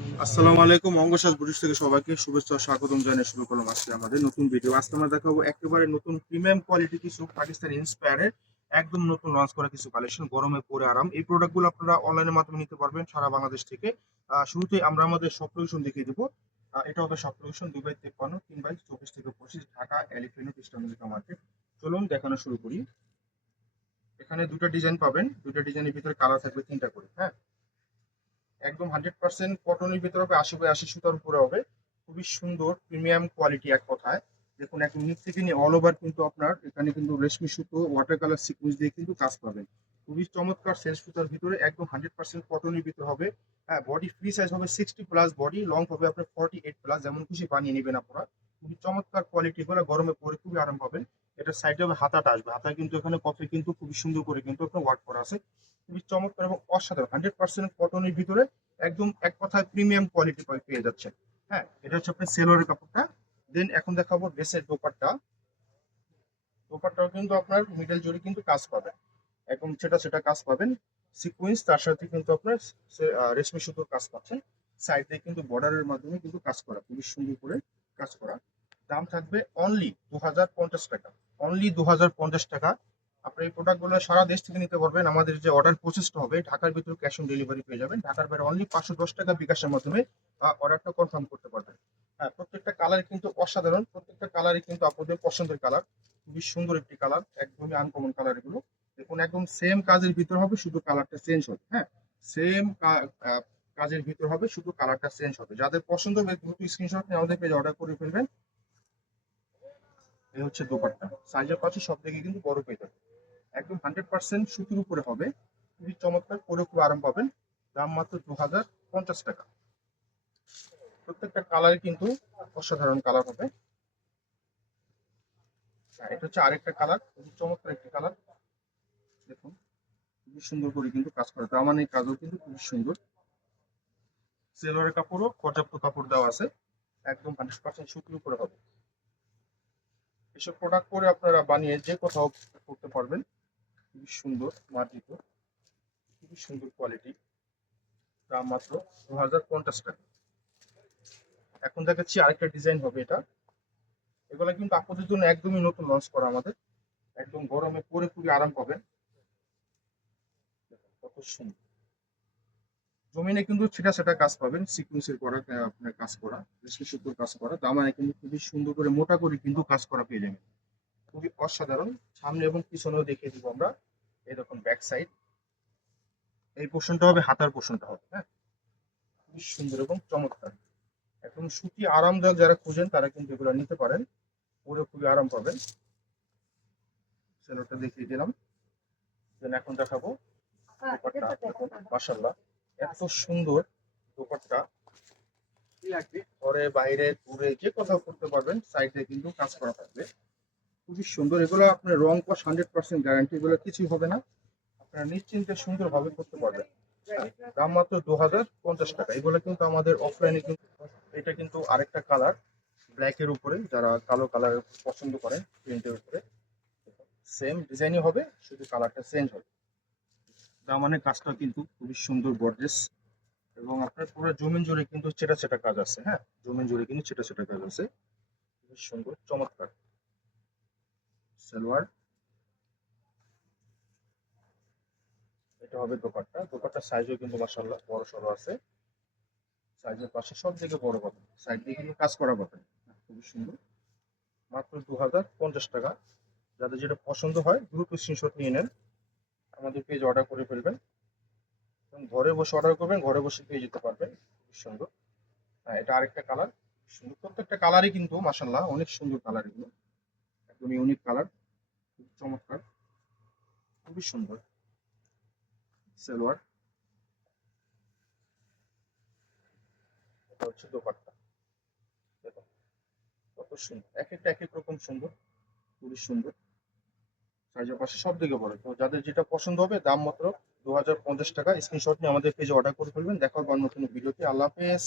আসসালামু আলাইকুম। অঙ্গসাজ বুটিক থেকে সবাইকে শুভেচ্ছা ও স্বাগতম জানিয়ে শুরু করলাম আজকে আমাদের নতুন ভিডিও। আজকে আমরা দেখাবো একেবারে নতুন প্রিমিয়াম কোয়ালিটি কিছু পাকিস্তানি ইন্সপায়ারের একদম নতুন লঞ্চ করা কিছু কালেকশন, গরমে পরে আরাম। এই প্রোডাক্টগুলো আপনারা অনলাইনের মাধ্যমে নিতে পারবেন সারা বাংলাদেশ থেকে। শুরুতেই আমরা আমাদের শপ লোকেশন দেখিয়ে দেবো। এটা হবে শপ লোকেশন 2/53 3/24 থেকে 25 Dhaka elephant eastern Mallika market. চলুন দেখানো শুরু করি। এখানে দুটো ডিজাইন পাবেন, দুটো ডিজাইনের ভিতরে কালার থাকবে তিনটা করে। হ্যাঁ, একদম 100% কটনের ভিতরে হবে, 80/80 সুতার উপরে হবে। খুবই সুন্দর প্রিমিয়াম কোয়ালিটি এক কথায়। দেখুন একদম নিচ থেকে নিয়ে অল ওভার কিন্তু আপনার এখানে কিন্তু রেশমি সুতো ওয়াটার কালার সিকুয়েন্স দিয়ে কিন্তু কাজ পাবেন। খুবই চমৎকার সেলফ সুতার ভিতরে একদম 100% কটনের ভিতরে হবে। হ্যাঁ, বডি ফ্রি সাইজ হবে 60+, বডি লং হবে আপনার 48+, যেমন খুশি বানিয়ে নেবেন আপনারা। খুবই চমৎকার কোয়ালিটি, গুলো গরমে পরে খুবই আরাম পাবেন। এটা সাইডে হবে হাতাটা আসবে, হাতা কিন্তু এখানে কফি কিন্তু খুবই সুন্দর করে কিন্তু আপনার ওয়ার্ক করা আছে। খুবই চমৎকার এবং অসাধারণ 100% কটনের ভিতরে একদম এক কথায় প্রিমিয়াম কোয়ালিটি পেয়ে যাচ্ছেন। হ্যাঁ, এটা হচ্ছে আপনার সেলোয়ারের কাপড়টা। দেন এখন দেখাবো ড্রেসের দোপাট্টা। দোপাট্টাও কিন্তু আপনার মিডল জুড়ে কিন্তু কাজ পাবেন, একদম সেটা সেটা কাজ পাবেন। সিকোয়েন্স তার সাথে কিন্তু আপনার রেশমি সুতোর কাজ পাচ্ছেন। সাইড দিয়ে কিন্তু বর্ডারের মাধ্যমে কিন্তু কাজ করা, খুবই সুন্দর করে কাজ করা। দাম থাকবে অনলি 2050 টাকা। অনলি 2050 টাকা। আপনি এই প্রোডাক্টগুলো সারা দেশ থেকে নিতে পারবেন। আমাদের যে অর্ডার প্রসেসটা হবে, ঢাকার ভিতরে ক্যাশ অন ডেলিভারি পেয়ে যাবেন। ঢাকার বাইরে অনলি 510 টাকা বিকাশের মাধ্যমে অর্ডারটা কনফার্ম করতে পারবেন। হ্যাঁ, প্রত্যেকটা কালার কিন্তু অসাধারণ, প্রত্যেকটা কালারই কিন্তু আপনাদের পছন্দের কালার। খুবই সুন্দর একটি কালার, একদমই আনকমন কালার এগুলো। দেখুন একদম সেম কাজের ভিতর হবে, শুধু কালারটা চেঞ্জ হবে। হ্যাঁ, সেম কাজের ভিতর হবে, শুধু কালারটা চেঞ্জ হবে। যাদের পছন্দ হবে দ্রুত স্ক্রিনশট নিয়ে আমাদের পেজে অর্ডার করে ফেলবেন। এই হচ্ছে দোপাট্টা, সাইজের পাশে সব থেকে কিন্তু বড় পেয়ে যাবে। একদম 100% সুতির উপরে হবে, খুবই চমৎকার, পরে খুব আরাম পাবেন। দাম মাত্র 2050 টাকা। প্রত্যেকটা কালারই কিন্তু অসাধারণ কালার হবে। এটা হচ্ছে আরেকটা কালার, খুবই চমৎকার একটি কালার। দেখুন খুবই সুন্দর করে কিন্তু কাজ করা, দামানের কাজও কিন্তু খুবই সুন্দর। সেলোয়ারের কাপড়ও পর্যাপ্ত কাপড় দেওয়া আছে, একদম 100% সুতির উপরে হবে। এসব প্রোডাক্ট করে আপনারা বানিয়ে যে কোথাও করতে পারবেন। খুবই সুন্দর মার্জিত, খুবই সুন্দর কোয়ালিটি। দাম মাত্র 2050 টাকা। এখন দেখাচ্ছি আরেকটা ডিজাইন হবে এটা। এগুলো কিন্তু আপনাদের জন্য একদমই নতুন লঞ্চ করা আমাদের, একদম গরমে পরে খুবই আরাম পাবেন। কত সুন্দর, জমিনে কিন্তু ছিটা সেটা কাজ পাবেন, সিকুয়েন্সের করা আপনার কাজ করা, রেশমি সুতোর কাজ করা। দামানে কিন্তু খুবই সুন্দর করে মোটা করে কিন্তু কাজ করা পেয়ে যাবেন। খুবই অসাধারণ। সামনে এবং পিছনেও দেখিয়ে দিব আমরা। এরকম ব্যাক সাইড, এই পোর্শনটা হবে হাতার পোর্শনটা হবে। হ্যাঁ, খুবই সুন্দর এবং চমৎকার। একদম সুতি আরামদায়ক যারা খুঁজেন তারা কিন্তু এগুলো নিতে পারেন, পরে খুবই আরাম পাবেন। সেলোটা দেখিয়ে দিলাম। দেন এখন দেখাবো দোপাট্টা। দেখুন মাশাআল্লাহ, এত সুন্দর দোপাট্টা। ঘরে বাইরে দূরে যে কোথাও করতে পারবেন, সাইডে কিন্তু কাজ করা থাকবে। খুবই সুন্দর এগুলো, আপনার রং কস 100% গ্যারান্টি, এগুলো কিছুই হবে না। আপনারা নিশ্চিন্তে সুন্দরভাবে করতে পারবেন। হ্যাঁ, দাম মাত্র 2050 টাকা। এগুলো কিন্তু আমাদের অফলাইনে কিন্তু, এটা কিন্তু আরেকটা কালার ব্ল্যাকের উপরে, যারা কালো কালার পছন্দ করেন প্রিন্টের উপরে, সেম ডিজাইনই হবে, শুধু কালারটা চেঞ্জ হবে। দামানের কাজটা কিন্তু খুবই সুন্দর গর্জিয়াস, এবং আপনার পুরো জমিন জুড়ে কিন্তু ছেটা ছেটা কাজ আছে। হ্যাঁ, জমিন জুড়ে কিন্তু ছেটা ছেটা কাজ আছে, খুবই সুন্দর চমৎকার। সালোয়ার, এটা হবে দোপাট্টা। দোপাট্টার সাইজও কিন্তু মাশাআল্লাহ বড় সড়ো আছে। সাইজের পাশে সব থেকে বড় পাবেন, সাইড দিয়ে কিন্তু কাজ করা পাবেন। খুবই সুন্দর। মাত্র 2050 টাকা। যাদের যেটা পছন্দ হয় দ্রুত স্ক্রিনশট নিয়ে নেন, আমাদের পেজ অর্ডার করে ফেলবেন এবং ঘরে বসে অর্ডার করবেন, ঘরে বসে পেয়ে যেতে পারবেন। খুব সুন্দর। হ্যাঁ, এটা আরেকটা কালার, সুন্দর। প্রত্যেকটা কালারই কিন্তু মাশাআল্লাহ অনেক সুন্দর কালার এগুলো, একদম ইউনিক কালার, খুব চমৎকার, খুবই সুন্দর। সালোয়ার, এটা হচ্ছে দোপাট্টা। দেখো কত সুন্দর, এক একটা এক এক রকম সুন্দর, খুবই সুন্দর। সাইজের পাশে সব দিকে বড়। তো যাদের যেটা পছন্দ হবে, দাম মাত্র 2050 টাকা। স্ক্রিনশট নিয়ে আমাদের পেজে অর্ডার করে ফেলবেন। দেখা হবে অন্য কোনো ভিডিওতে। আল্লাহ হাফেজ।